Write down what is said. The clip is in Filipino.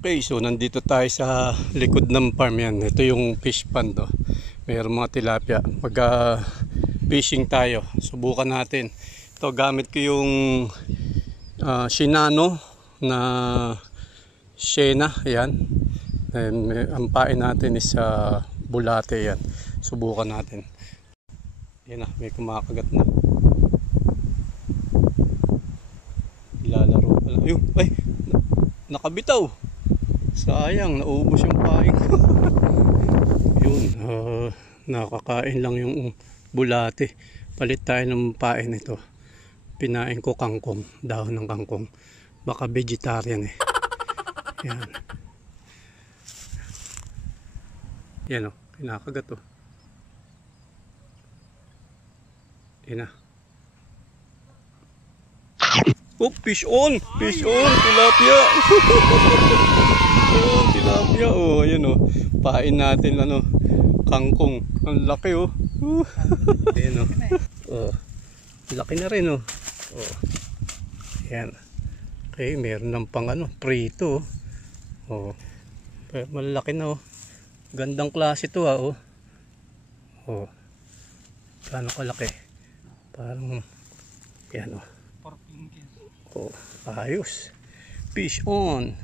Okay, so nandito tayo sa likod ng farm yan. Ito yung fish pond. Oh. Mayroong mga tilapia. Mag-fishing tayo. Subukan natin. Ito, gamit ko yung Shimano na Shena. Yan. And ang pain natin is bulate yan. Subukan natin. Yan na, may kumakagat na. Ilalaro pala. Ayun, ay! Nakabitaw! Sayang, naubos yung pain ko. Yun, nakakain lang yung bulate. Palit tayo ng pain ito. Pinain ko kangkong, dahon ng kangkong. Baka vegetarian eh. Yan. Yan o, kinakagat o. Yan na. Oh, fish on! Fish on! Tilapia! Oh, tilapia oh, ayan oh. Pain natin kangkong. Ang laki oh. Ayan oh. Oh. Laki na rin oh. Oh. Ayan. Okay, meron ng pang prito oh. Oh. Malaki na oh. Gandang klase to oh. Oh. Gaano kalaki? Parang yan oh. Oh, ayos. Fish on.